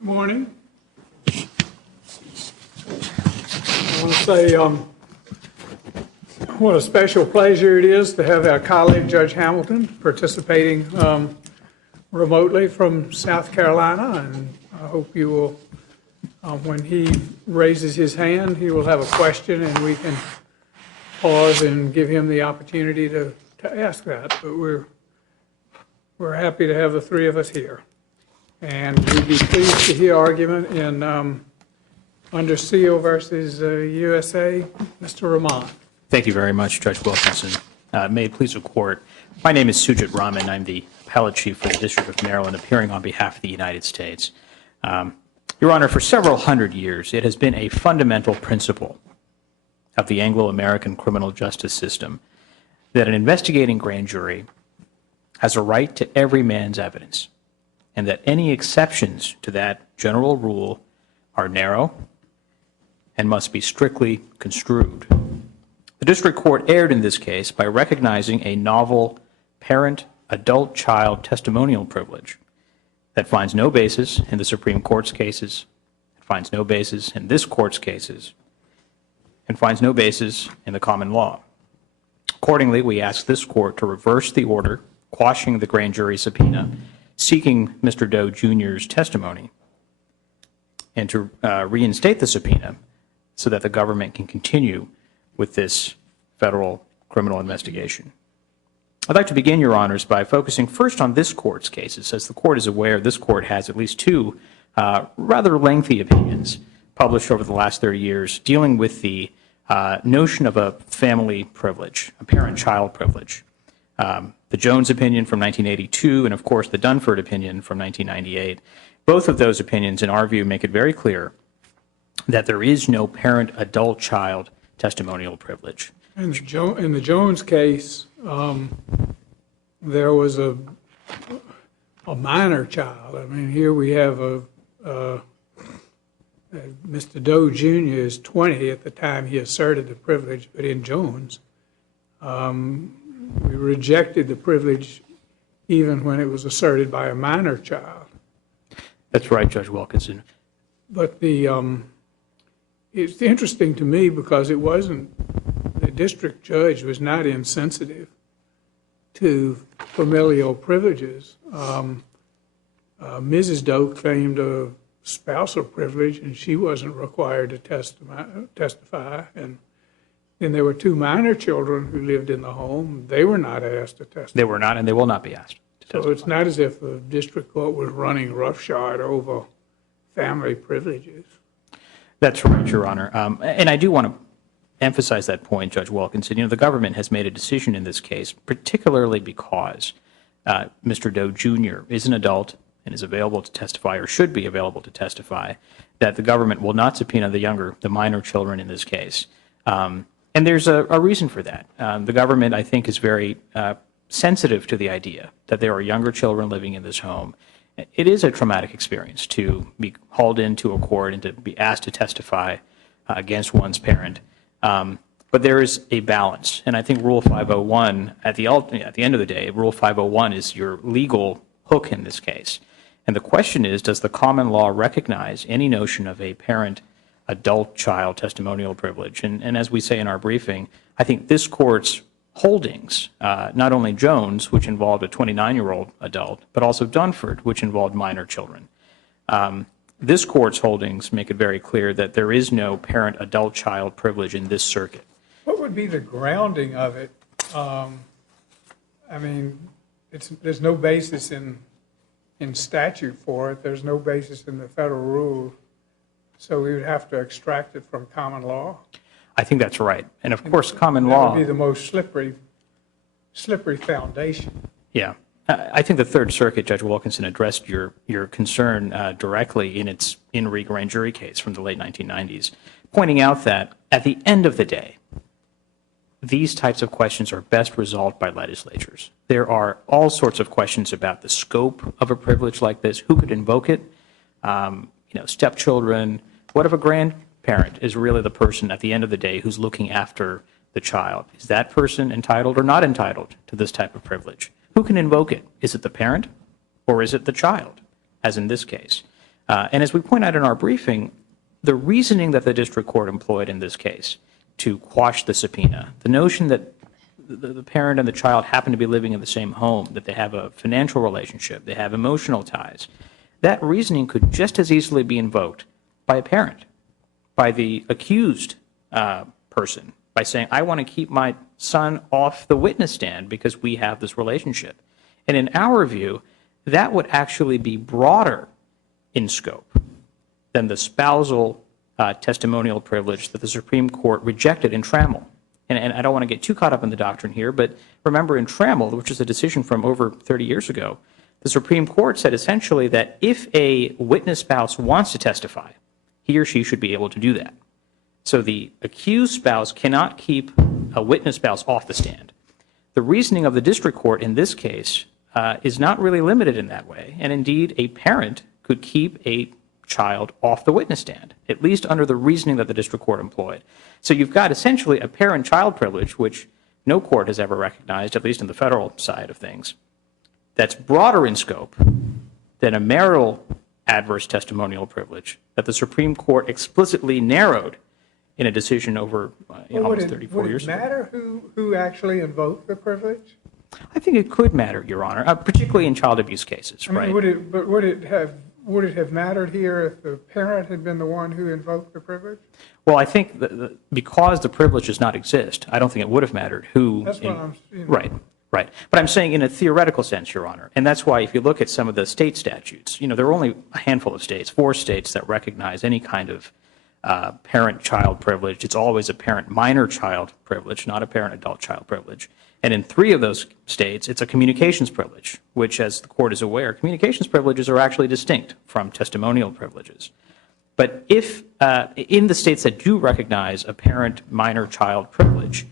Morning. I want to say what a special pleasure it is to have our colleague Judge Hamilton participating remotely from South Carolina, and I hope you will, when he raises his hand, he will have a question and we can pause and give him the opportunity to ask that. But we're happy to have the three of us here. And we'd be pleased to hear argument in under Seal versus USA. Mr. Rahman. Thank you very much, Judge Wilkinson. May it please the Court. My name is Sujit Raman. I'm the Appellate Chief for the District of Maryland, appearing on behalf of the United States. Your Honor, for several hundred years, it has been a fundamental principle of the Anglo-American criminal justice system that an investigating grand jury has a right to every man's evidence, and that any exceptions to that general rule are narrow and must be strictly construed. The district court erred in this case by recognizing a novel parent-adult-child testimonial privilege that finds no basis in the Supreme Court's cases, finds no basis in this Court's cases, and finds no basis in the common law. Accordingly, we ask this Court to reverse the order quashing the grand jury subpoena, seeking Mr. Doe Jr.'s testimony, and to reinstate the subpoena so that the government can continue with this federal criminal investigation. I'd like to begin, Your Honors, by focusing first on this Court's cases. As the Court is aware, this Court has at least two rather lengthy opinions published over the last 30 years dealing with the notion of a family privilege, a parent-child privilege. The Jones opinion from 1982 and, of course, the Dunford opinion from 1998. Both of those opinions, in our view, make it very clear that there is no parent-adult-child testimonial privilege. In the Jones case, there was a minor child. I mean, here we have Mr. Doe Jr. is 20 at the time he asserted the privilege, but in Jones, we rejected the privilege even when it was asserted by a minor child. That's right, Judge Wilkinson. But it's interesting to me because it wasn't, the district judge was not insensitive to familial privileges. Mrs. Doe claimed a spousal privilege and she wasn't required to testify. And then there were two minor children who lived in the home. They were not asked to testify. They were not, and they will not be asked to testify. So it's not as if the district court was running roughshod over family privileges. That's right, Your Honor. And I do want to emphasize that point, Judge Wilkinson. You know, the government has made a decision in this case, particularly because Mr. Doe Jr. is an adult and is available to testify, or should be available to testify, that the government will not subpoena the minor children in this case. And there's a reason for that. The government, I think, is very sensitive to the idea that there are younger children living in this home. It is a traumatic experience to be hauled into a court and to be asked to testify against one's parent. But there is a balance. And I think Rule 501, at the end of the day, Rule 501 is your legal hook in this case. And the question is, does the common law recognize any notion of a parent-adult-child testimonial privilege? And as we say in our briefing, I think this Court's holdings, not only Jones, which involved a 29-year-old adult, but also Dunford, which involved minor children. This Court's holdings make it very clear that there is no parent-adult-child privilege in this circuit. What would be the grounding of it? I mean, there's no basis in statute for it. There's no basis in the federal rule. So we would have to extract it from common law? I think that's right. And of course, common law... That would be the most slippery foundation. Yeah. I think the Third Circuit, Judge Wilkinson, addressed your concern directly in its In re grand jury case from the late 1990s, pointing out that at the end of the day, these types of questions are best resolved by legislatures. There are all sorts of questions about the scope of a privilege like this, who could invoke it, stepchildren. What if a grandparent is really the person at the end of the day who's looking after the child? Is that person entitled or not entitled to this type of privilege? Who can invoke it? Is it the parent or is it the child, as in this case? And as we point out in our briefing, the reasoning that the district court employed in this case to quash the subpoena, the notion that the parent and the child happen to be living in the same home, that they have a financial relationship, they have emotional ties, that reasoning could just as easily be invoked by a parent, by the accused person, by saying, I want to keep my son off the witness stand because we have this relationship. And in our view, that would actually be broader in scope than the spousal testimonial privilege that the Supreme Court rejected in Trammell. And I don't want to get too caught up in the doctrine here, but remember in Trammell, which is a decision from over 30 years ago, the Supreme Court said essentially that if a witness spouse wants to testify, he or she should be able to do that. So the accused spouse cannot keep a witness spouse off the stand. The reasoning of the district court in this case is not really limited in that way. And indeed, a parent could keep a child off the witness stand, at least under the reasoning that the district court employed. So you've got essentially a parent-child privilege, which no court has ever recognized, at least in the federal side of things, that's broader in scope than a marital adverse testimonial privilege that the Supreme Court explicitly narrowed in a decision over almost 34 years ago. Would it matter who actually invoked the privilege? I think it could matter, Your Honor, particularly in child abuse cases, I mean, right? Would it have mattered here if the parent had been the one who invoked the privilege? Well, I think because the privilege does not exist, I don't think it would have mattered who. That's what I'm saying. Right. But I'm saying in a theoretical sense, Your Honor, and that's why if you look at some of the state statutes, there are only a handful of states, 4 states that recognize any kind of parent-child privilege. It's always a parent-minor-child privilege, not a parent-adult-child privilege. And in 3 of those states, it's a communications privilege, which, as the court is aware, communications privileges are actually distinct from testimonial privileges. But if in the states that do recognize a parent-minor-child privilege,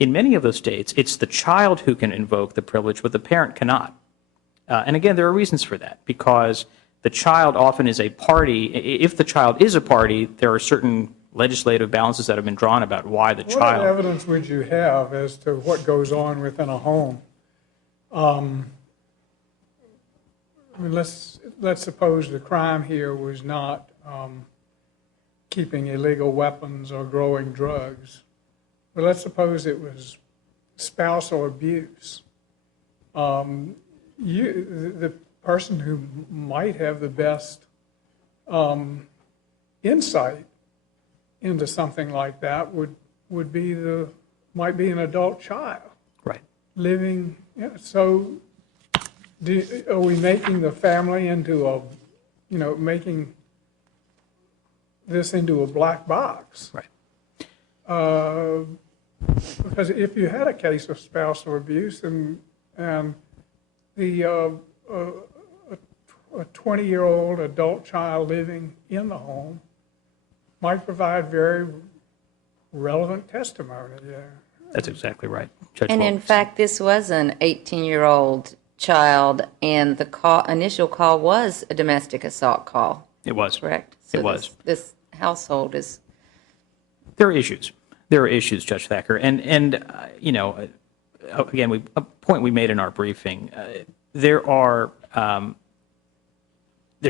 in many of those states, it's the child who can invoke the privilege, but the parent cannot. And again, there are reasons for that, because the child often is a party. If the child is a party, there are certain legislative balances that have been drawn about why the child. What evidence would you have as to what goes on within a home? I mean, let's suppose the crime here was not keeping illegal weapons or growing drugs, but let's suppose it was spousal abuse. The person who might have the best insight into something like that might be an adult child. Right. Living. So, are we making the family into making this into a black box? Right. Because if you had a case of spousal abuse and the a 20-year-old adult child living in the home might provide very relevant testimony there. That's exactly right. Judge And in Wilkinson. fact, this was an 18-year-old child, and the initial call was a domestic assault call. It was. Correct? It was. This household is. There are issues. There are issues, Judge Thacker. And again, a point we made in our briefing, there's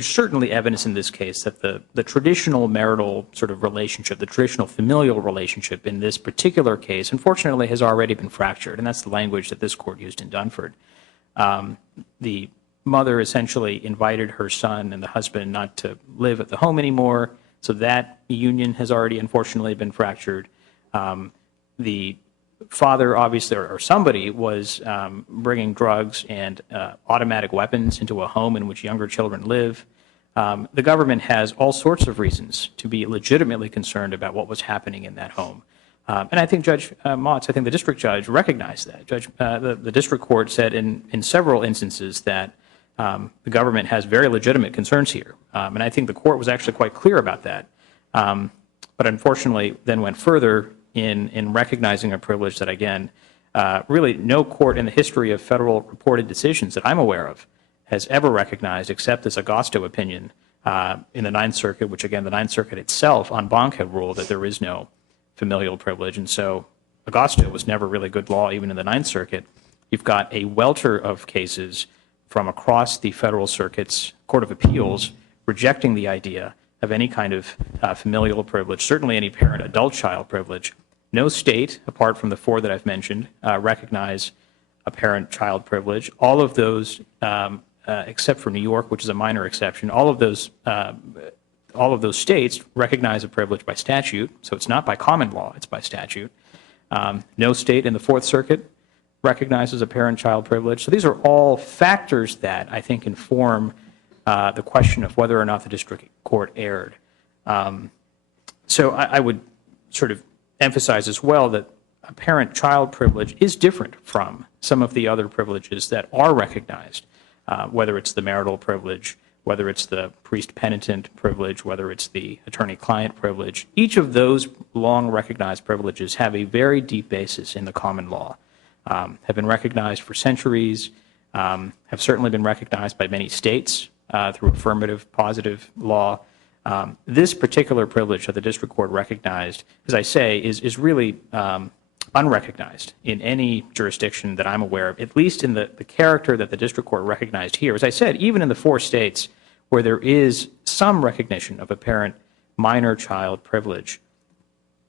certainly evidence in this case that the traditional marital sort of relationship, the traditional familial relationship in this particular case, unfortunately, has already been fractured. And that's the language that this court used in Dunford. The mother essentially invited her son and the husband not to live at the home anymore. So that union has already, unfortunately, been fractured. The father, obviously, or somebody was bringing drugs and automatic weapons into a home in which younger children live. The government has all sorts of reasons to be legitimately concerned about what was happening in that home. And I think Judge Motz, I think the district judge recognized that. The district court said in several instances that the government has very legitimate concerns here. And I think the court was actually quite clear about that. But unfortunately, then went further in recognizing a privilege that, again, really no court in the history of federal reported decisions that I'm aware of has ever recognized, except this Agosto opinion in the Ninth Circuit, which, again, the Ninth Circuit itself on Bonk had ruled that there is no familial privilege. And so Agosto was never really good law, even in the Ninth Circuit. You've got a welter of cases from across the Federal Circuit's Court of Appeals rejecting the idea of any kind of familial privilege, certainly any parent-adult-child privilege. No state, apart from the 4 that I've mentioned, recognize a parent-child privilege. All of those, except for New York, which is a minor exception, all of those states recognize a privilege by statute, so it's not by common law, it's by statute. No state in the Fourth Circuit recognizes a parent-child privilege. So these are all factors that I think inform the question of whether or not the district court erred. So I would sort of emphasize as well that a parent-child privilege is different from some of the other privileges that are recognized, whether it's the marital privilege, whether it's the priest-penitent privilege, whether it's the attorney-client privilege. Each of those long-recognized privileges have a very deep basis in the common law, have been recognized for centuries, have certainly been recognized by many states through affirmative, positive law. This particular privilege that the district court recognized, as I say, is really unrecognized in any jurisdiction that I'm aware of, at least in the character that the district court recognized here. As I said, even in the 4 states where there is some recognition of a parent minor child privilege,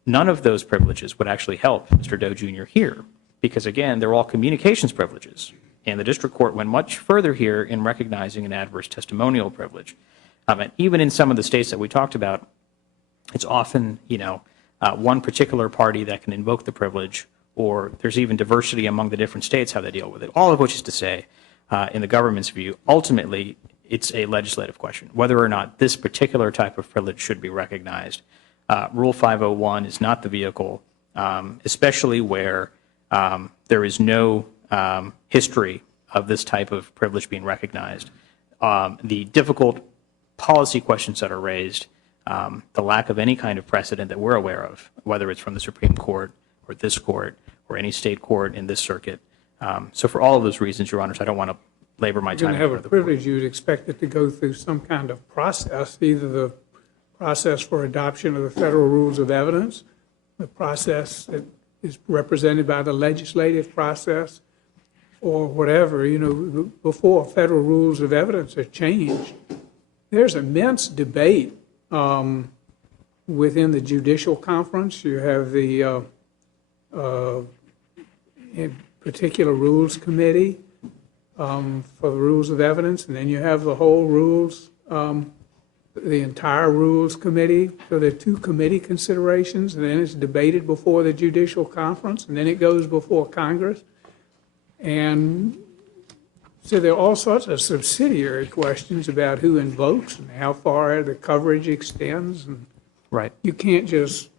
none of those privileges would actually help Mr. Doe Jr. here, because again, they're all communications privileges. And the district court went much further here in recognizing an adverse testimonial privilege. And even in some of the states that we talked about, it's often, one particular party that can invoke the privilege, or there's even diversity among the different states how they deal with it. All of which is to say, in the government's view, ultimately, it's a legislative question, whether or not this particular type of privilege should be recognized. Rule 501 is not the vehicle, especially where there is no history of this type of privilege being recognized. The difficult policy questions that are raised, the lack of any kind of precedent that we're aware of, whether it's from the Supreme Court or this court or any state court in this circuit. So for all of those reasons, Your Honors, I don't want to labor my time. You're going to have a privilege, you'd expect it to go through some kind of process, either the process for adoption of the federal rules of evidence, the process that is represented by the legislative process, or whatever. Before federal rules of evidence are changed, there's immense debate within the judicial conference. You have the in particular rules committee for the rules of evidence, and then you have the whole rules, the entire rules committee. So there are 2 committee considerations, and then it's debated before the judicial conference, and then it goes before Congress. And so there are all sorts of subsidiary questions about who invokes and how far the coverage extends. And Right. you can't just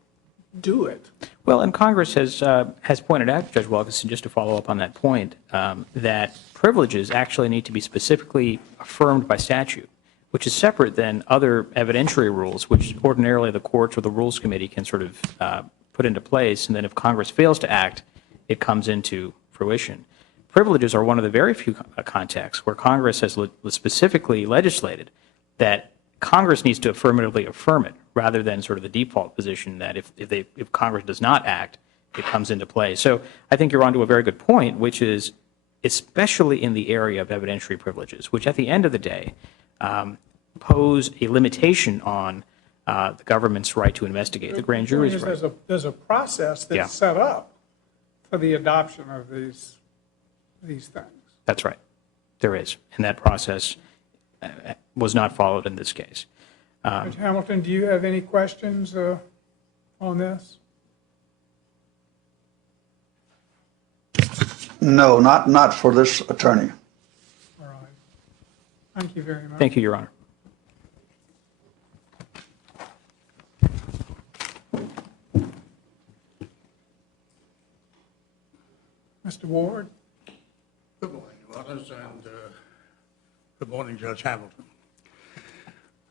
do it. Well, and Congress has pointed out, Judge Wilkinson, just to follow up on that point, that privileges actually need to be specifically affirmed by statute, which is separate than other evidentiary rules, which ordinarily the courts or the Rules Committee can sort of put into place, and then if Congress fails to act, it comes into fruition. Privileges are one of the very few contexts where Congress has specifically legislated that Congress needs to affirmatively affirm it, rather than sort of the default position that if Congress does not act, it comes into play. So I think you're onto a very good point, which is especially in the area of evidentiary privileges, which at the end of the day pose a limitation on the government's right to investigate, the grand jury's right. There's a process that's set up for the adoption of these things. This right. There is. And that process was not followed in this case. Judge Hamilton, do you have any questions on this? No, not for this attorney. All right. Thank you very much. Thank you, Your Honor. Mr. Ward? Good morning, Your Honors, and good morning, Judge Hamilton.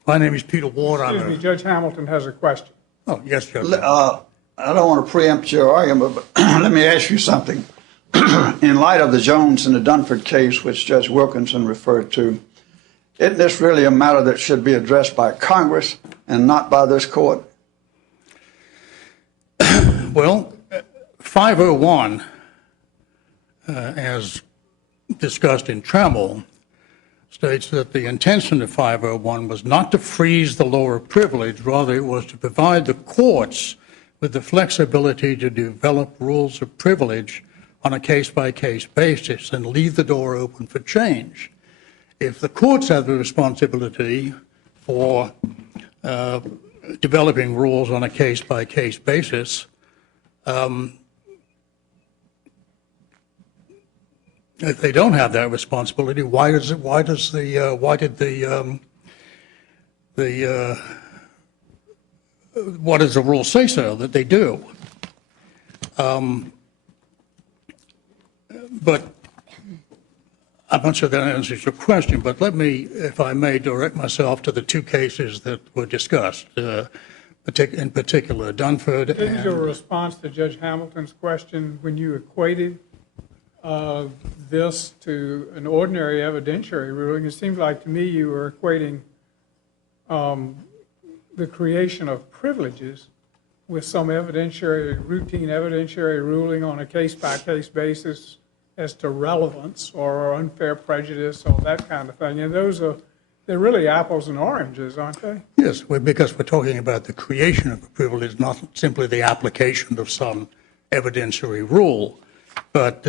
My name is Peter Ward. Excuse me, Judge Hamilton has a question. Oh, yes, Judge. I don't want to preempt your argument, but let me ask you something. In light of the Jones and the Dunford case, which Judge Wilkinson referred to, isn't this really a matter that should be addressed by Congress and not by this court? Well, 501, as discussed in Trammell, states that the intention of 501 was not to freeze the lower privilege, rather it was to provide the courts with the flexibility to develop rules of privilege on a case-by-case basis and leave the door open for change. If the courts have the responsibility for developing rules on a case-by-case basis, if they don't have that responsibility, why did what does the rule say so that they do? But I'm not sure that answers your question, but let me, if I may, direct myself to the two cases that were discussed, in particular, Dunford This is your and... response to Judge Hamilton's question when you equated this to an ordinary evidentiary ruling. It seems like to me you were equating the creation of privileges with some routine evidentiary ruling on a case-by-case basis as to relevance or unfair prejudice or that kind of thing. And they're really apples and oranges, aren't they? Yes, because we're talking about the creation of a privilege, not simply the application of some evidentiary rule. But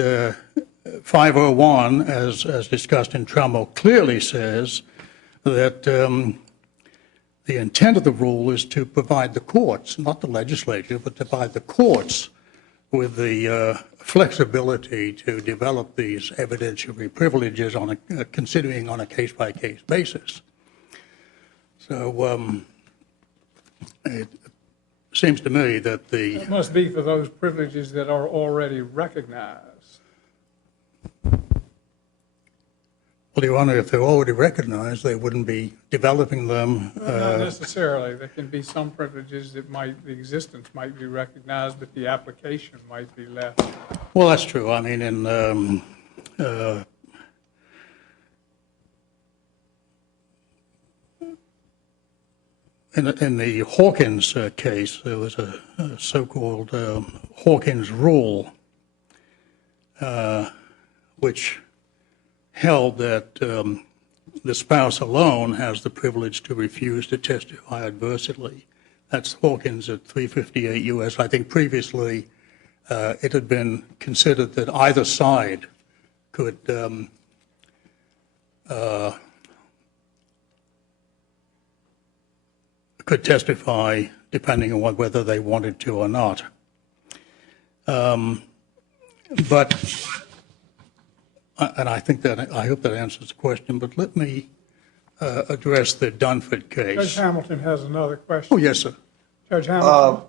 501, as discussed in Trammell, clearly says that the intent of the rule is to provide the courts, not the legislature, but to provide the courts with the flexibility to develop these evidentiary privileges on considering on a case-by-case basis. So it seems to me that It must be for those privileges that are already recognized. Well, Your Honor, if they're already recognized, they wouldn't be developing them. Not necessarily. There can be some privileges that the existence might be recognized, but the application might be left. Well, that's true. I mean, in the Hawkins case, there was a so-called Hawkins rule, which held that the spouse alone has the privilege to refuse to testify adversely. That's Hawkins at 358 U.S. I think previously it had been considered that either side could testify depending on whether they wanted to or not. But and I hope that answers the question, but let me address the Dunford case. Judge Hamilton has another question. Oh, yes, sir. Judge Hamilton?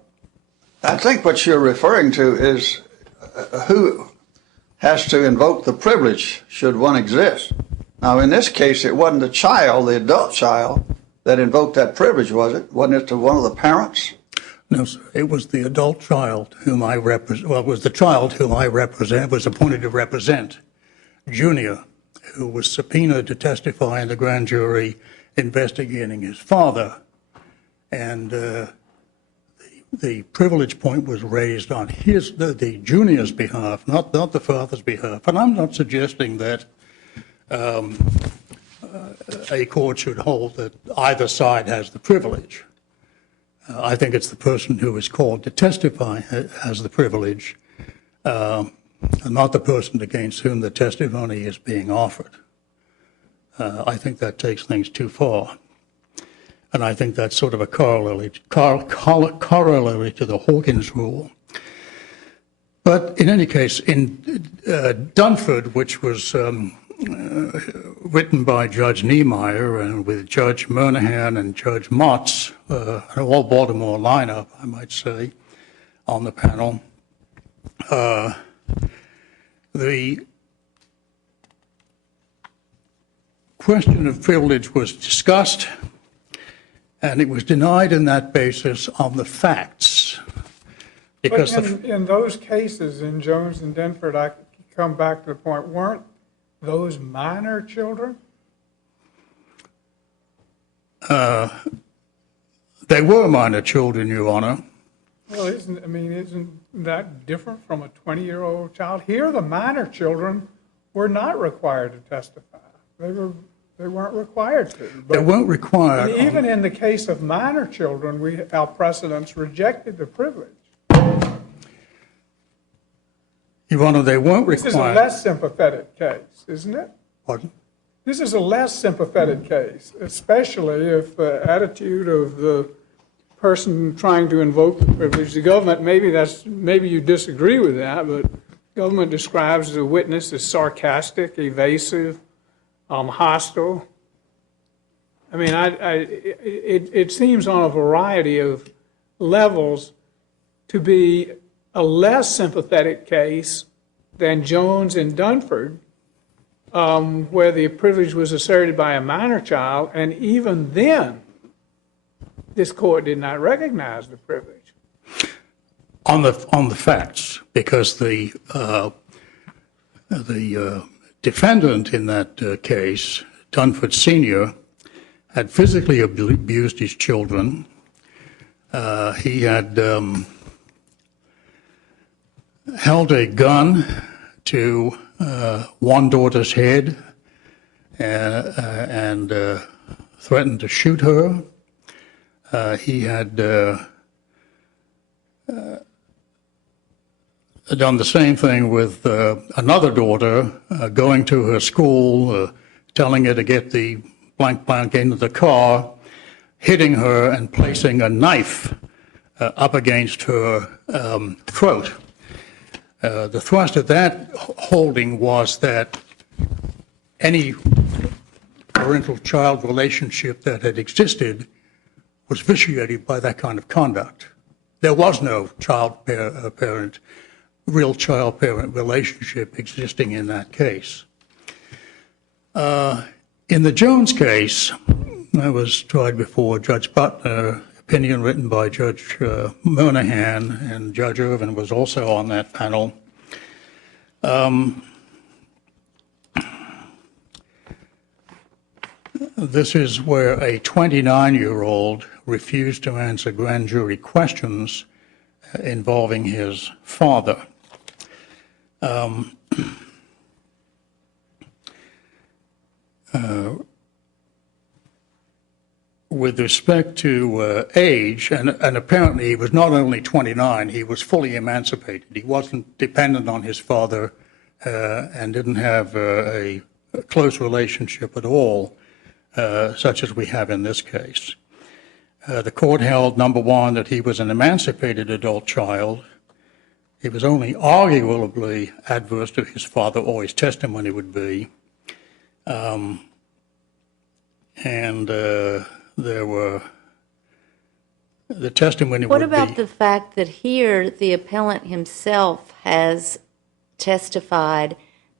I think what you're referring to is who has to invoke the privilege should one exist. Now, in this case, it wasn't the child, the adult child, that invoked that privilege, was it? Wasn't it to one of the parents? No, sir. It was the adult child whom I represent. Well, it was the child whom I represent, was appointed to represent Junior, who was subpoenaed to testify in the grand jury investigating his father. And the privilege point was raised on the Junior's behalf, not the father's behalf. And I'm not suggesting that a court should hold that either side has the privilege. I think it's the person who is called to testify has the privilege, and not the person against whom the testimony is being offered. I think that takes things too far. And I think that's sort of a corollary to the Hawkins rule. But in any case, in Dunford, which was written by Judge Niemeyer and with Judge Moynihan and Judge Motz, an all Baltimore lineup, I might say, on the panel, the question of privilege was discussed, and it was denied on that basis on the facts. Because But in those cases, in Jones and Denford, I come back to the point, weren't those minor children? they were minor children, Your Honor. Well, isn't that different from a 20-year-old child? Here, the minor children were not required to testify. They were They weren't required to. They But weren't required. even in the case of minor children, our precedents rejected the privilege. Your Honor, they weren't This is a required. less sympathetic case, isn't it? Pardon? This is a less sympathetic case, especially if the attitude of the person trying to invoke the privilege, the government, maybe you disagree with that, but government describes the witness as sarcastic, evasive, hostile. I mean, it seems on a variety of levels to be a less sympathetic case than Jones and Dunford, where the privilege was asserted by a minor child, and even then, this court did not recognize the privilege. On the facts, because the defendant in that case, Dunford Sr., had physically abused his children. He had held a gun to one daughter's head and threatened to shoot her. He had done the same thing with another daughter, going to her school, telling her to get the blank into the car, hitting her and placing a knife up against her throat. The thrust of that holding was that any parental-child relationship that had existed was vitiated by that kind of conduct. There was no child-parent, real child-parent relationship existing in that case. In the Jones case, that was tried before Judge Butler, opinion written by Judge Moynihan, and Judge Irvin was also on that panel. This is where a 29-year-old refused to answer grand jury questions involving his father. With respect to age, and apparently he was not only 29, he was fully emancipated. He wasn't dependent on his father and didn't have a close relationship at all, such as we have in this case. The court held, number one, that he was an emancipated adult child. He was only arguably adverse to his father, or his testimony would be. The testimony would be. What about the fact that here the appellant himself has testified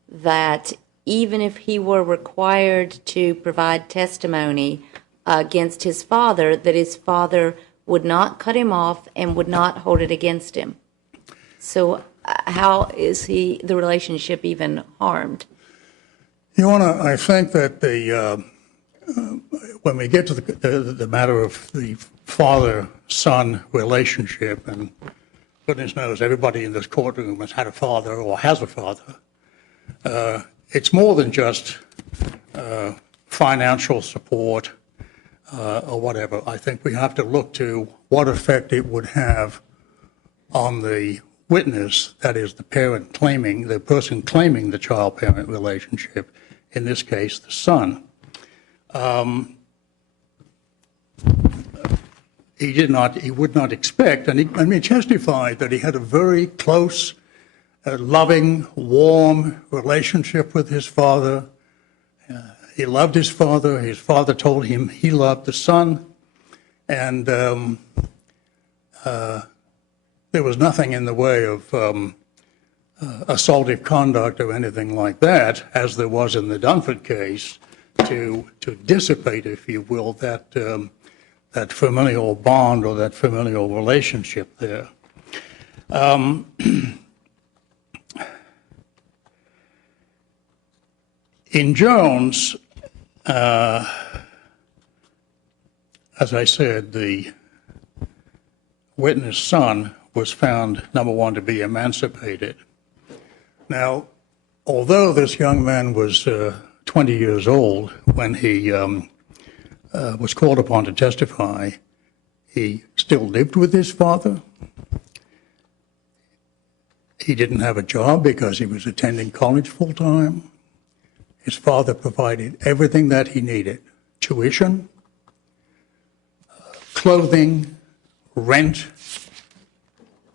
that even if he were required to provide testimony against his father, that his father would not cut him off and would not hold it against him? So how is the relationship even harmed? Your Honor, I think that when we get to the matter of the father-son relationship, and goodness knows everybody in this courtroom has had a father or has a father, it's more than just financial support or whatever. I think we have to look to what effect it would have on the witness, that is the person claiming the child-parent relationship, in this case, the son. He would not expect, and he testified that he had a very close, loving, warm relationship with his father. He loved his father told him he loved the son, and there was nothing in the way of assaultive conduct or anything like that, as there was in the Dunford case, to dissipate, if you will, that familial bond or that familial relationship there. In Jones, as I said, the witness' son was found, number one, to be emancipated. Now, although this young man was 20 years old when he was called upon to testify, he still lived with his father. He didn't have a job because he was attending college full-time. His father provided everything that he needed: tuition, clothing, rent,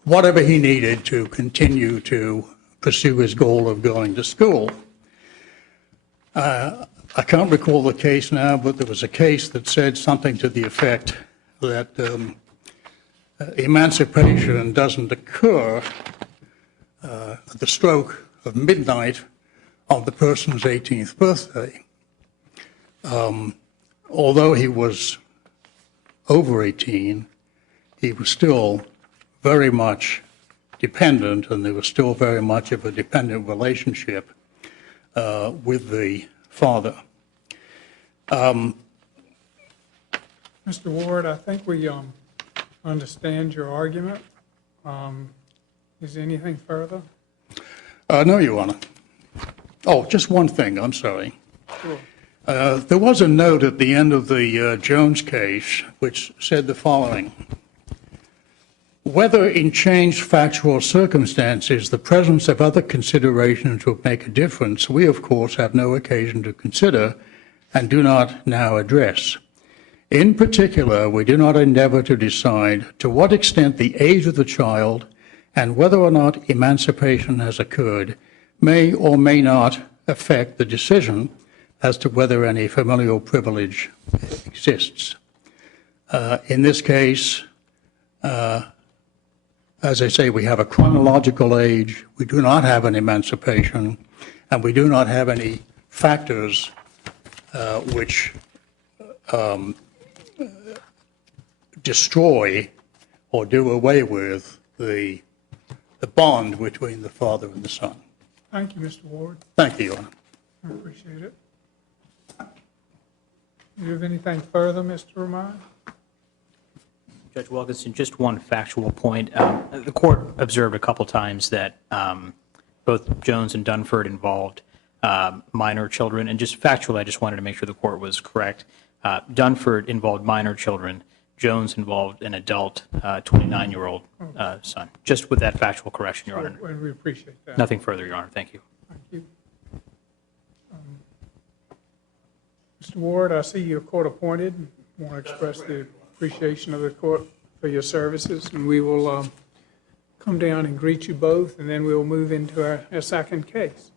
whatever he needed to continue to pursue his goal of going to school. I can't recall the case now, but there was a case that said something to the effect that emancipation doesn't occur at the stroke of midnight on the person's 18th birthday. Although he was over 18, he was still very much dependent, and there was still very much of a dependent relationship with the father. Mr. Ward, I think we understand your argument. Is there anything further? No, Your Honor. Oh, just one thing, I'm sorry. Sure. There was a note at the end of the Jones case which said the following: whether in changed factual circumstances the presence of other considerations would make a difference, we of course have no occasion to consider and do not now address. In particular, we do not endeavor to decide to what extent the age of the child and whether or not emancipation has occurred may or may not affect the decision as to whether any familial privilege exists. In this case, as I say, we have a chronological age, we do not have an emancipation, and we do not have any factors which destroy or do away with the bond between the father and the son. Thank you, Mr. Ward. Thank you, Your Honor. I appreciate it. Do you have anything further, Mr. Romano? Judge Wilkinson, just one factual point. The court observed a couple times that both Jones and Dunford involved minor children, and just factually, I just wanted to make sure the court was correct. Dunford involved minor children. Jones involved an adult 29-year-old son. Just with that factual correction, Your Honor. And we appreciate that. Nothing further, Your Honor. Thank you. Thank you. Mr. Ward, I see you're court appointed. I want to express the appreciation of the court for your services, and we will come down and greet you both, and then we'll move into our second case.